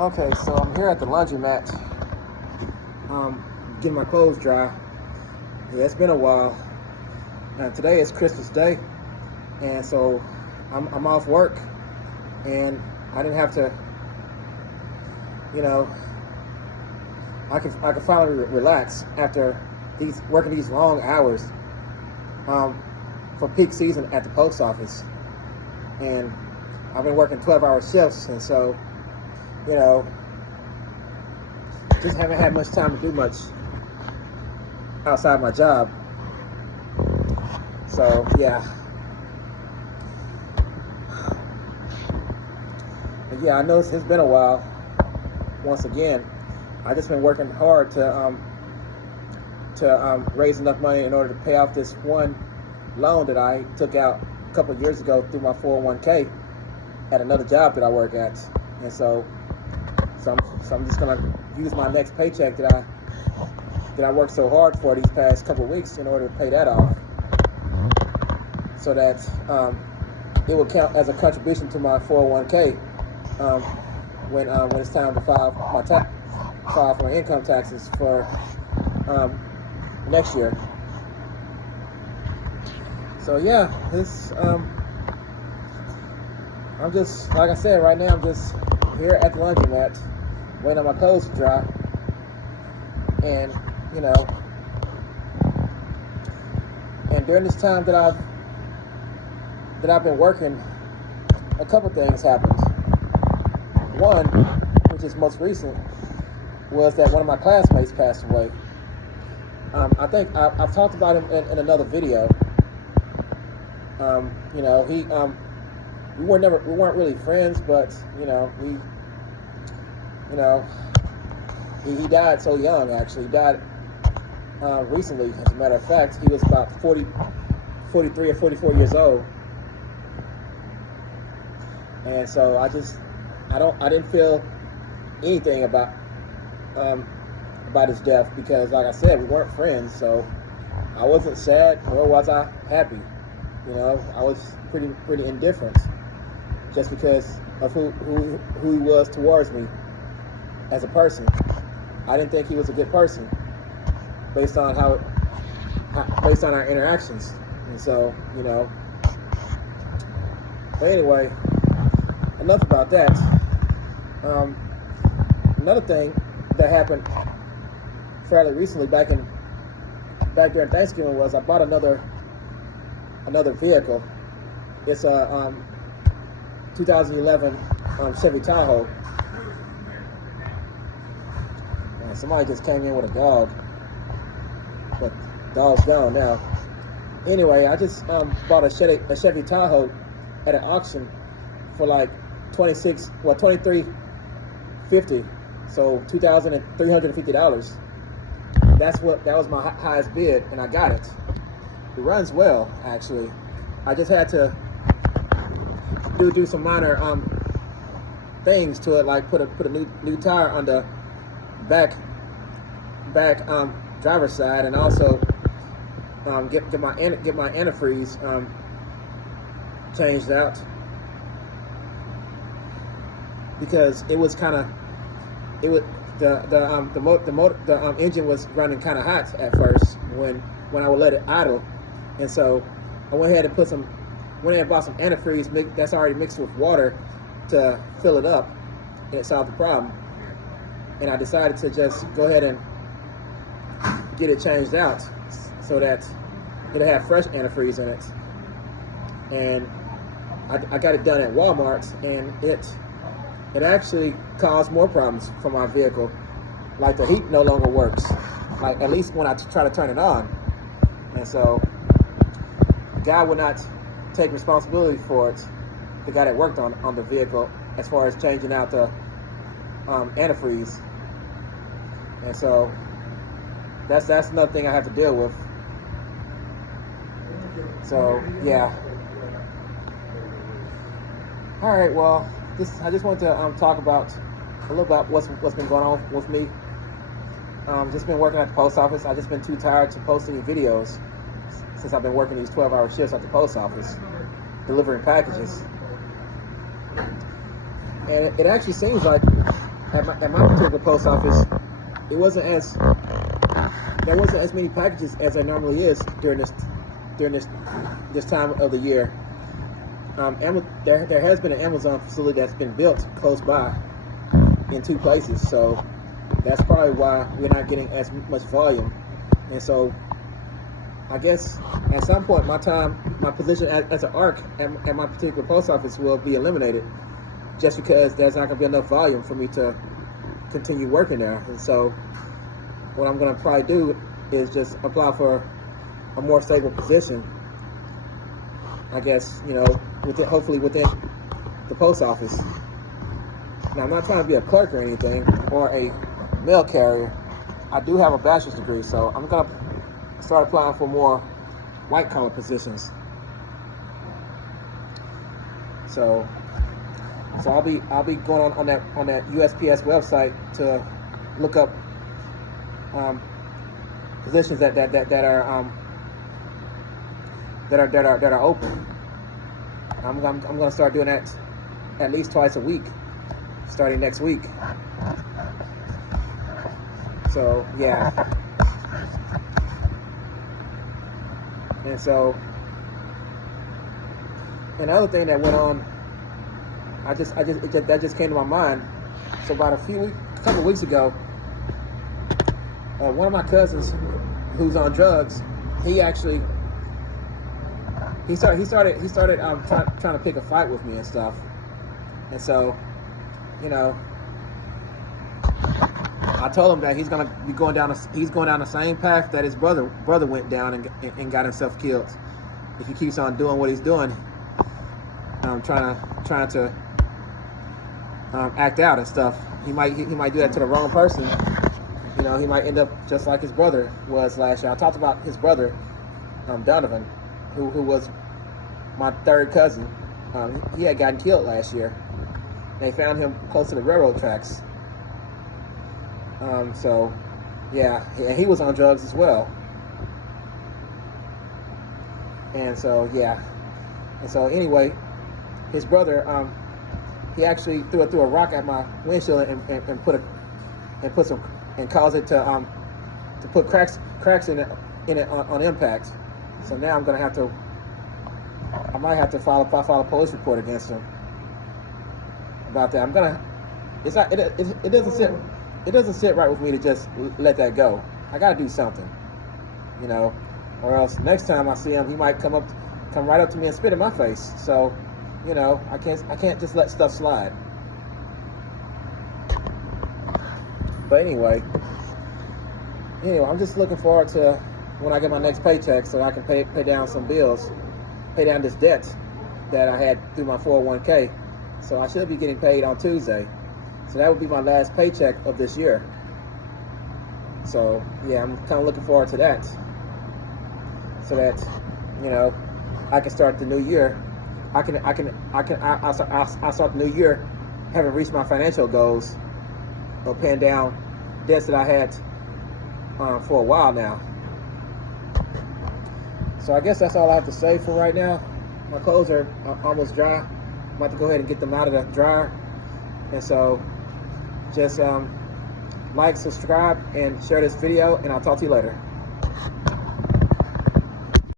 Okay, so I'm here at the laundromat, getting my clothes dry. Yeah, it's been a while. Today is Christmas Day, and so I'm off work, and I didn't have to, I can finally relax after working these long hours for peak season at the post office, and I've been working 12-hour shifts, and so. Just haven't had much time to do much outside my job. So, yeah. But yeah, I know it's been a while. Once again, I just been working hard to raise enough money in order to pay off this one loan that I took out a couple of years ago through my 401k at another job that I work at. And so I'm just gonna use my next paycheck that I worked so hard for these past couple of weeks in order to pay that off, so that it will count as a contribution to my 401k when it's time to file for income taxes for next year. So yeah, I'm just, like I said, right now I'm just here at the laundromat waiting on my clothes to dry, and and during this time that I've been working, a couple things happened. One, which is most recent, was that one of my classmates passed away. I think I've talked about him in another video. We weren't really friends, but he died so young. Actually, he died recently. As a matter of fact, he was about 43 or 44 years old, and so I didn't feel anything about his death, because, like I said, we weren't friends. So I wasn't sad, nor was I happy. I was pretty indifferent, just because of who he was towards me as a person. I didn't think he was a good person based on our interactions. And so, but anyway, enough about that. Another thing that happened fairly recently, back during Thanksgiving, was I bought another vehicle. It's a 2011 Chevy Tahoe. Somebody just came in with a dog, but the dog's gone now. Anyway, I just bought a Chevy Tahoe at an auction for like $23.50, so $2,350. That was my highest bid, and I got it. It runs well, actually. I just had to do some minor things to it, like put a new tire on the back driver's side, and also get my antifreeze changed out, because the engine was running kind of hot at first when I would let it idle, and so I went ahead and bought some antifreeze that's already mixed with water to fill it up, and it solved the problem. And I decided to just go ahead and get it changed out so that it'll have fresh antifreeze in it. And I got it done at Walmart, and it actually caused more problems for my vehicle. Like, the heat no longer works, like, at least when I try to turn it on. And so the guy would not take responsibility for it, the guy that worked on the vehicle, as far as changing out the antifreeze. And so that's another thing I have to deal with. So yeah. All right. Well, I just wanted to talk about a little about what's been going on with me. Just been working at the post office. I've just been too tired to post any videos since I've been working these 12-hour shifts at the post office, delivering packages. And it actually seems like at my particular post office, there wasn't as many packages as there normally is during this time of the year. There has been an Amazon facility that's been built close by in 2 places, so that's probably why we're not getting as much volume. And so I guess at some point my position as an ARC at my particular post office will be eliminated, just because there's not going to be enough volume for me to continue working there. And so what I'm going to probably do is just apply for a more stable position, I guess, hopefully within the post office. Now, I'm not trying to be a clerk or anything, or a mail carrier. I do have a bachelor's degree, so I'm going to start applying for more white-collar positions. So I'll be going on that USPS website to look up positions that are open. I'm going to start doing that at least twice a week, starting next week. So yeah. And so another thing that went on, that just came to my mind. So about a couple of weeks ago, one of my cousins who's on drugs, he started trying to pick a fight with me and stuff. And so, I told him that he's going to be going down the same path that his brother went down and got himself killed. If he keeps on doing what he's doing, trying to act out and stuff, he might do that to the wrong person. He might end up just like his brother was last year. I talked about his brother, Donovan, who was my third cousin. He had gotten killed last year. They found him close to the railroad tracks. So yeah, he was on drugs as well. And so yeah, and so anyway, his brother, he actually threw a rock at my windshield and caused it to put cracks in it on impact. So now I might have to file a police report against him about that. It doesn't sit right with me to just let that go. I gotta do something, or else next time I see him, he might come right up to me and spit in my face. So, I can't just let stuff slide. But anyway, I'm just looking forward to when I get my next paycheck, so I can pay down some bills, pay down this debt that I had through my 401k. So I should be getting paid on Tuesday. So that would be my last paycheck of this year. So yeah, I'm kind of looking forward to that. So that, I can start the new year. I'll start the new year having reached my financial goals of paying down debts that I had for a while now. So I guess that's all I have to say for right now. My clothes are almost dry. I'm about to go ahead and get them out of the dryer. And so just like, subscribe, and share this video, and I'll talk to you later.